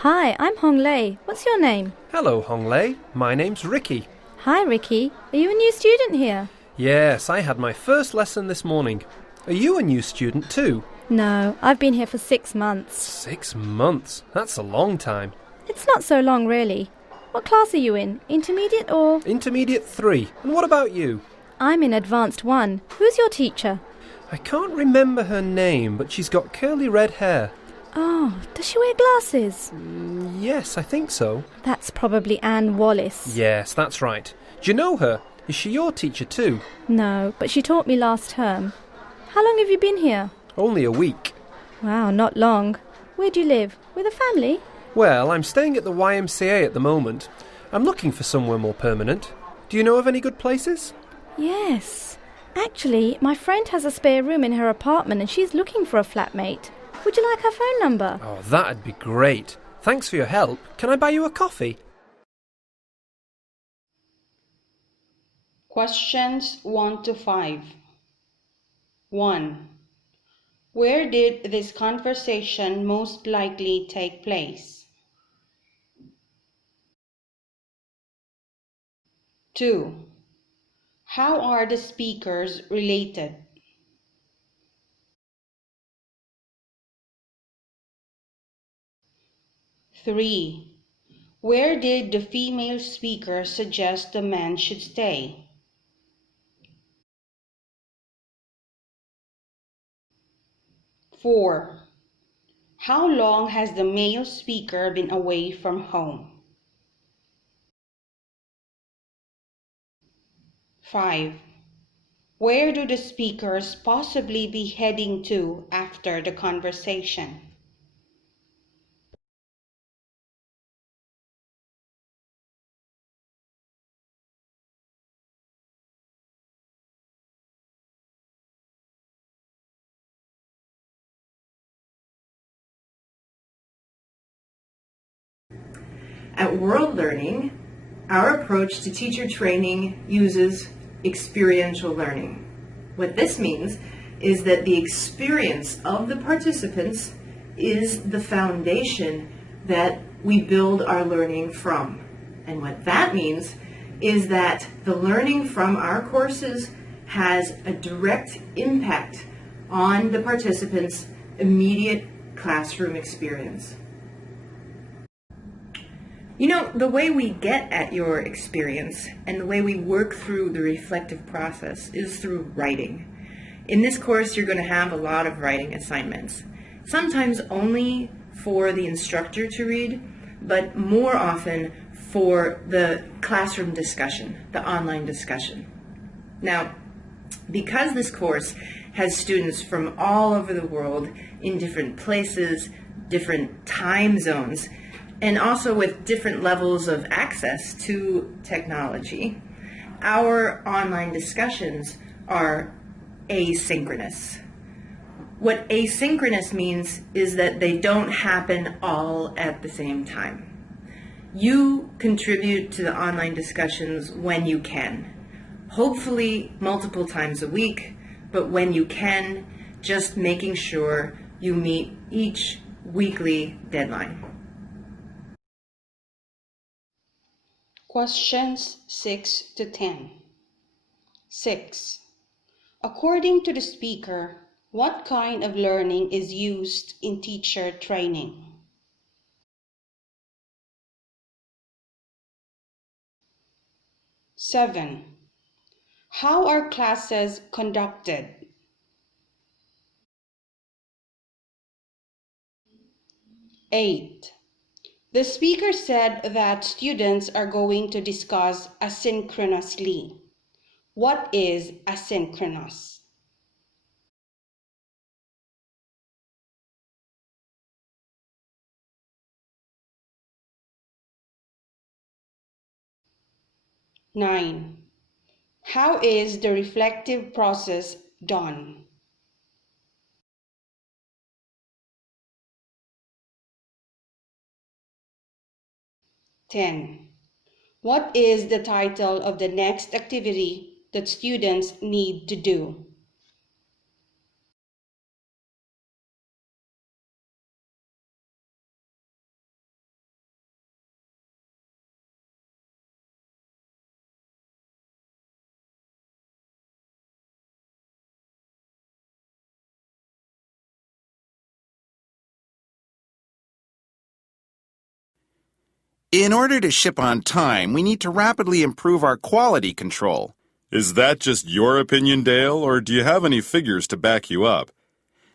Hi, I'm Hong Lei. What's your name? Hello, Hong Lei. My name's Ricky. Hi, Ricky. Are you a new student here? Yes, I had my first lesson this morning. Are you a new student too? No, I've been here for 6 months. 6 months? That's a long time. It's not so long, really. What class are you in? Intermediate or...? Intermediate 3. And what about you? I'm in Advanced 1. Who's your teacher? I can't remember her name, but she's got curly red hair. Oh, does she wear glasses? Yes, I think so. That's probably Anne Wallace. Yes, that's right. Do you know her? Is she your teacher too? No, but she taught me last term. How long have you been here? Only a week. Wow, not long. Where do you live? With a family? Well, I'm staying at the YMCA at the moment. I'm looking for somewhere more permanent. Do you know of any good places? Yes. Actually, my friend has a spare room in her apartment and she's looking for a flatmate. Would you like her phone number? Oh, that'd be great. Thanks for your help. Can I buy you a coffee? Questions 1 to 5. 1. Where did this conversation most likely take place? 2. How are the speakers related? 3. Where did the female speaker suggest the man should stay? 4. How long has the male speaker been away from home? 5. Where do the speakers possibly be heading to after the conversation? At World Learning, our approach to teacher training uses experiential learning. What this means is that the experience of the participants is the foundation that we build our learning from. And what that means is that the learning from our courses has a direct impact on the participants' immediate classroom experience. You know, the way we get at your experience and the way we work through the reflective process is through writing. In this course, you're going to have a lot of writing assignments, sometimes only for the instructor to read, but more often for the classroom discussion, the online discussion. Now, because this course has students from all over the world in different places, different time zones, and also with different levels of access to technology, our online discussions are asynchronous. What asynchronous means is that they don't happen all at the same time. You contribute to the online discussions when you can, hopefully multiple times a week, but when you can, just making sure you meet each weekly deadline. Questions 6 to 10. 6. According to the speaker, what kind of learning is used in teacher training? 7. How are classes conducted? 8. The speaker said that students are going to discuss asynchronously. What is asynchronous? 9. How is the reflective process done? 10. What is the title of the next activity that students need to do? In order to ship on time, we need to rapidly improve our quality control. Is that just your opinion, Dale, or do you have any figures to back you up?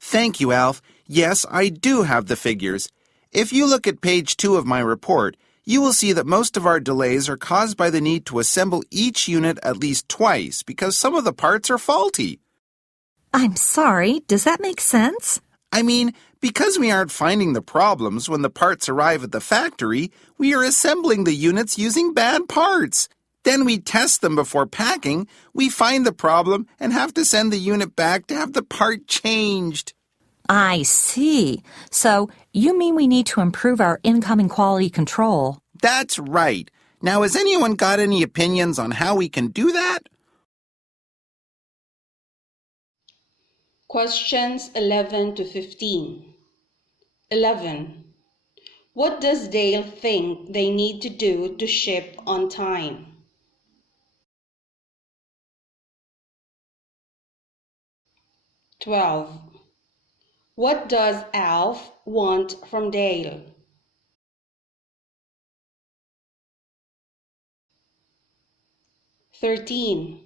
Thank you, Alf. Yes, I do have the figures. If you look at page 2 of my report, you will see that most of our delays are caused by the need to assemble each unit at least twice because some of the parts are faulty. I'm sorry, does that make sense? I mean, because we aren't finding the problems when the parts arrive at the factory, we are assembling the units using bad parts. Then we test them before packing, we find the problem, and have to send the unit back to have the part changed. I see. So you mean we need to improve our incoming quality control? That's right. Now, has anyone got any opinions on how we can do that? Questions 11 to 15. 11. What does Dale think they need to do to ship on time? 12. What does Alf want from Dale? 13.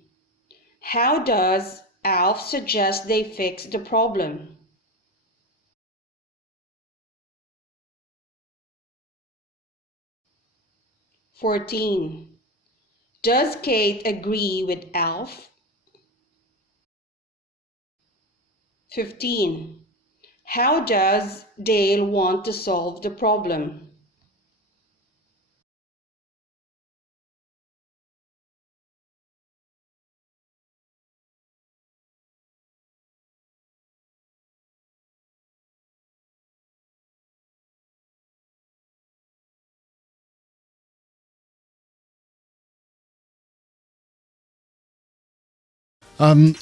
How does Alf suggest they fix the problem? 14. Does Kate agree with Alf? 15. How does Dale want to solve the problem?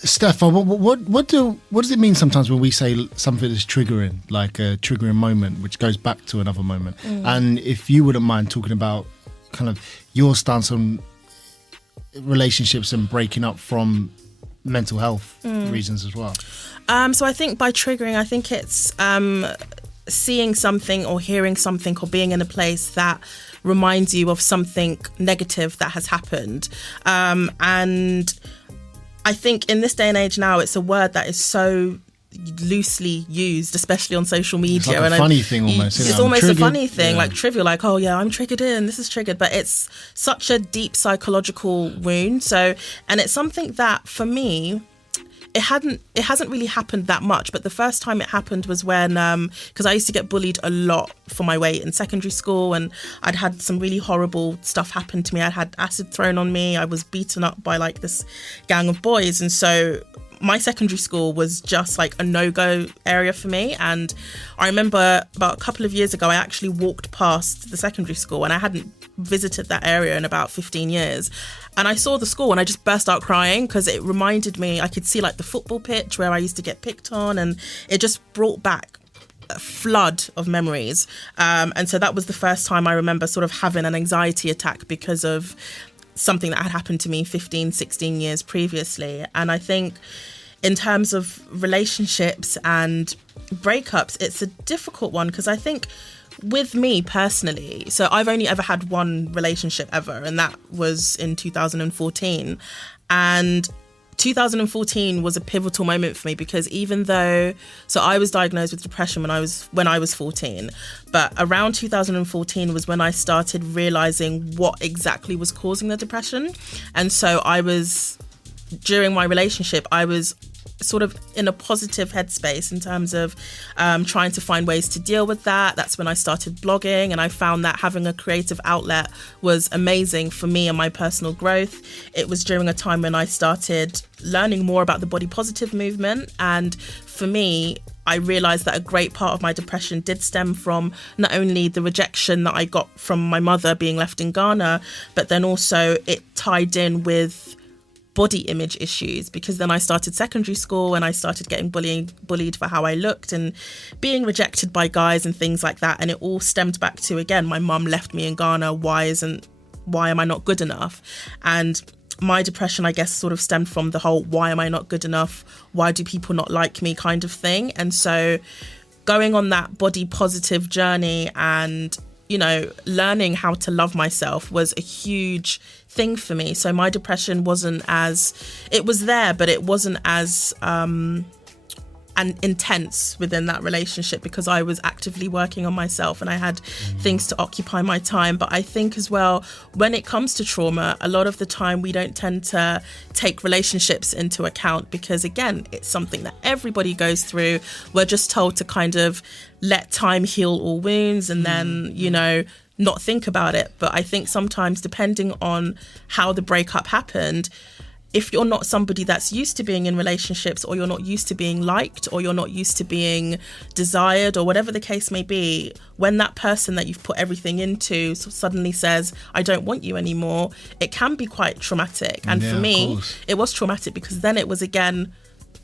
Steph, what does it mean sometimes when we say something is triggering, like a triggering moment, which goes back to another moment? And if you wouldn't mind talking about kind of your stance on relationships and breaking up from mental health reasons as well. So I think by triggering, I think it's seeing something or hearing something or being in a place that reminds you of something negative that has happened. And I think in this day and age now, it's a word that is so loosely used, especially on social media. It's like a funny thing almost. It's almost a funny thing, like trivial, like, oh yeah, I'm triggered this is triggered. But it's such a deep psychological wound. So, and it's something that for me, it hasn't really happened that much, but the first time it happened was when, because I used to get bullied a lot for my weight in secondary school, and I'd had some really horrible stuff happen to me. I'd had acid thrown on me. I was beaten up by like this gang of boys, and so my secondary school was just like a no-go area for me. And I remember about a couple of years ago, I actually walked past the secondary school, and I hadn't visited that area in about 15 years. And I saw the school and I just burst out crying because it reminded me, I could see like the football pitch where I used to get picked on, and it just brought back a flood of memories. And so that was the first time I remember sort of having an anxiety attack because of something that had happened to me 15, 16 years previously. And I think in terms of relationships and breakups, it's a difficult one because I think with me personally, so I've only ever had one relationship ever, and that was in 2014. And 2014 was a pivotal moment for me because even though, so I was diagnosed with depression when I was 14, but around 2014 was when I started realizing what exactly was causing the depression. And so during my relationship, I was sort of in a positive headspace in terms of trying to find ways to deal with that. That's when I started blogging, and I found that having a creative outlet was amazing for me and my personal growth. It was during a time when I started learning more about the body positive movement, and for me, I realised that a great part of my depression did stem from not only the rejection that I got from my mother being left in Ghana, but then also it tied in with body image issues, because then I started secondary school and I started getting bullied for how I looked and being rejected by guys and things like that. And it all stemmed back to, again, my mum left me in Ghana. Why am I not good enough? And my depression, I guess, sort of stemmed from the whole, why am I not good enough? Why do people not like me kind of thing? And so going on that body positive journey and learning how to love myself was a huge thing for me. So my depression it was there, but it wasn't as and intense within that relationship because I was actively working on myself and I had things to occupy my time. But I think as well, when it comes to trauma, a lot of the time we don't tend to take relationships into account because, again, it's something that everybody goes through. We're just told to kind of let time heal all wounds and then, not think about it. But I think sometimes, depending on how the breakup happened, if you're not somebody that's used to being in relationships, or you're not used to being liked, or you're not used to being desired, or whatever the case may be, when that person that you've put everything into suddenly says, I don't want you anymore, it can be quite traumatic. And for me, it was traumatic because then it was, again,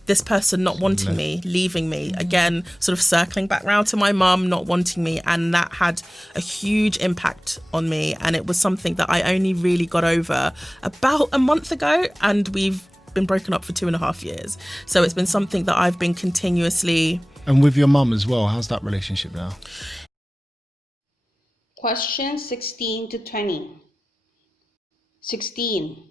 this person not wanting me, leaving me, again, sort of circling back round to my mum not wanting me. And that had a huge impact on me. And it was something that I only really got over about a month ago. And we've been broken up for 2.5 years. So it's been something that I've been continuously... And with your mum as well, how's that relationship now? Question 16 to 20. 16.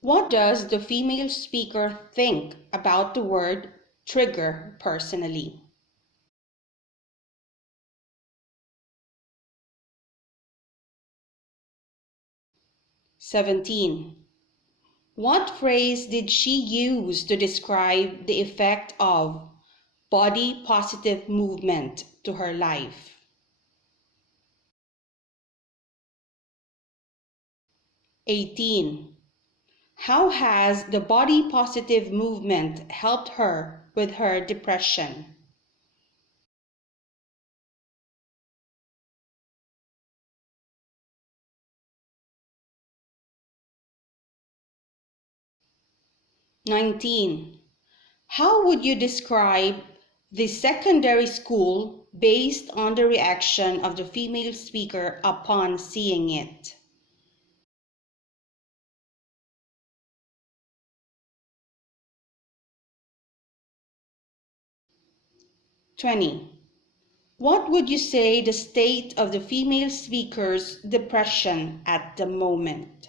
What does the female speaker think about the word trigger personally? 17. What phrase did she use to describe the effect of body positive movement to her life? 18. How has the body positive movement helped her with her depression? 19. How would you describe the secondary school based on the reaction of the female speaker upon seeing it? 20. What would you say the state of the female speaker's depression at the moment?